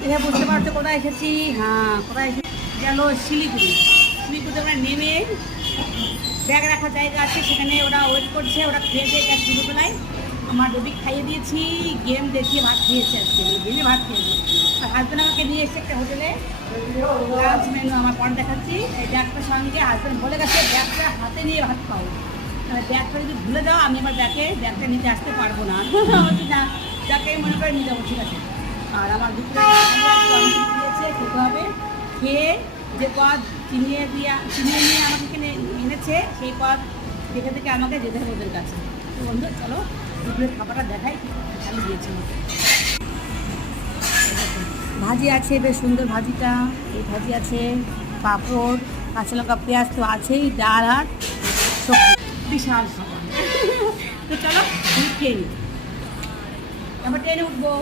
দেখে বুঝতে পারছো কোথায় এসেছি? হ্যাঁ, কোথায় এসেছি গেল শিলিগুড়ি। শিলিগুড়িতে আমরা নেমে ব্যাগ রাখার জায়গা আছে, সেখানে ওরা ওয়েট করছে। ওরা খেয়ে দিয়ে গেছে দুপুরবেলায়। আমার বেবি খাইয়ে দিয়েছি, গেম দেখিয়ে ভাত খেয়েছে আজকে, গেমে ভাত খেয়েছে। আর হাজব্যান্ড আমাকে নিয়ে এসে একটা হোটেলে লাঞ্চ মেনু আমার পরে দেখাচ্ছি। এই ব্যাগটার সঙ্গে হাজব্যান্ড বলে গেছে ব্যাগটা হাতে নিয়ে ভাত খাও, ব্যাগটা যদি ভুলে যাও আমি আমার ব্যাগটা নিতে আসতে পারবো না। বলছি না, যাকে মনে করে নিয়ে যাবো, ঠিক আছে। আর আমার দুপুরে দিয়েছে, খেতে হবে। খেয়ে যে পদ চিনিয়ে নিয়ে আমাকে এখানে এনেছে, সেই পদ দেখে থেকে আমাকে যেতে হবে ওদের কাছে। তো বন্ধু চলো দুপুরের খাবারটা দেখাই, ভালো দিয়েছে আমাকে। ভাজি আছে, বেশ সুন্দর ভাজিটা। এই ভাজি আছে, পাঁপড়, কাঁচা লঙ্কা, পেঁয়াজ তো আছেই, ডাল আর সবজি। বিশাল খাবার। তো চলো খেয়ে নিই, তারপর ট্রেনে উঠবো।